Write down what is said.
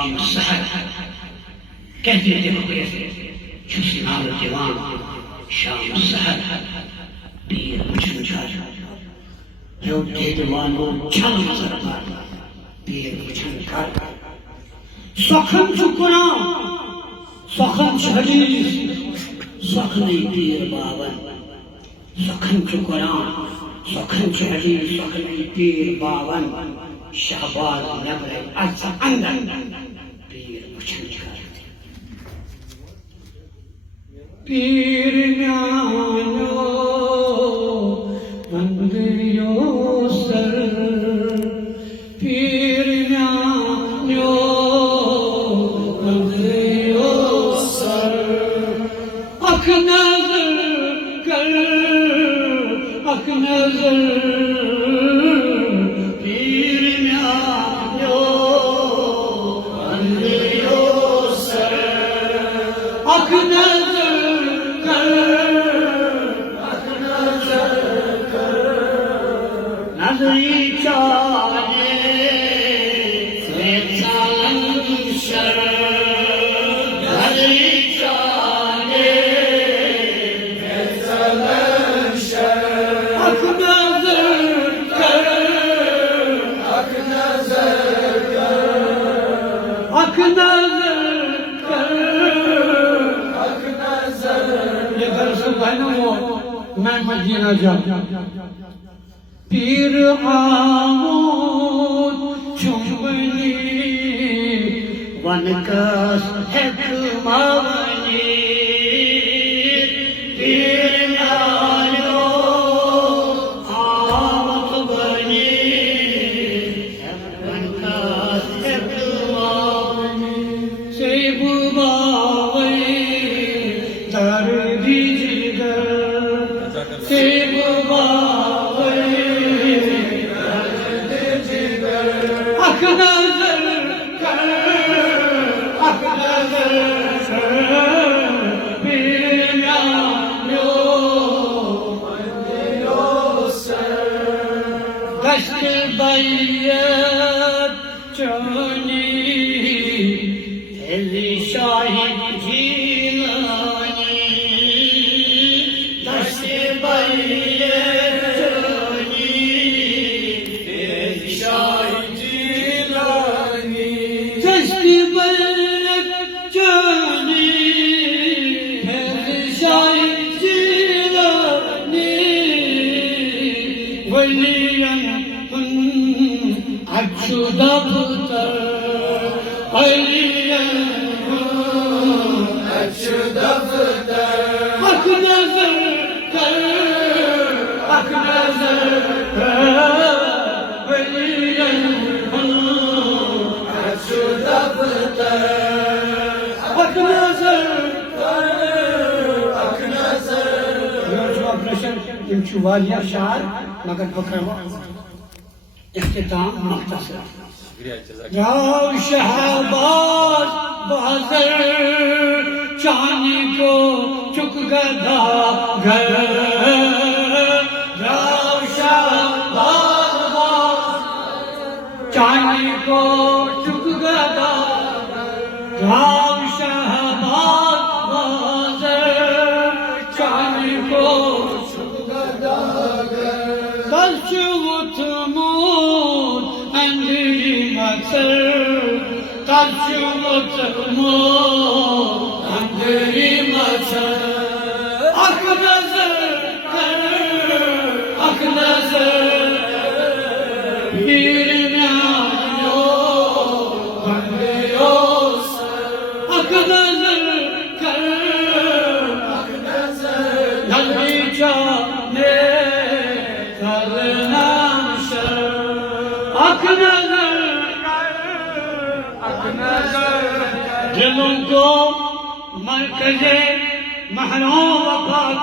शाम सहर कहते थे बकरे से छुसिनाल दीवान शाम सहर पीर मुझन कर जो दीवानो छल सरकार पीर मुझन कर सखन चुकना सखन हदीस सखन पीर बावन सखन चुकना सखन हदीस सखन पीर बावन शहबाज नबरे अर्ज अंदर पीर मुझन कर पीर न्यानो बंदियो सर पीर न्यानो बंदियो सर अख नजर कर अख नजर पीर न्यानो बंदियो सर अख नजर नजरी चाहे से चालंशर नजरी चाहे से चालंशर अख नजर कर अख नजर कर अख नजर कर अख नजर ये दरअसल बहनों मैं मदीना जाऊं पीर आमोद चुंबनी वनकस हेकमावनी पीर नालो आमोद बनी वनकस हेकमावनी सेब बावई दर्दी जिगर सेब अख नजर कर अख नजर पीर न्यानो बंदियो सर दश्त बैयत चोनी तेरी शाही जीलानी दश्त बैयत चोनी तेरी शाही दफ्तर दफ्तर अख नजर कर अख नजर कर दफ्तर अख नजर कर अख नजर यम छु वारिया शार मगर बकरवा इख्तिताम मुख्तसर राव शहबाज बहादुर चांदी को चुक गधा घर राव शहबाज चांदी को चुक गधा राव शहबाज बहादुर चांदी को चुक गधा अंधेरी मच्छर अख नजर कर अख नजर पीर न्यानो बंदियो सर अख नजर कर अख नजर नजरी चाहे करना शर अख नजर दिलों को मरकज़े महलों वफा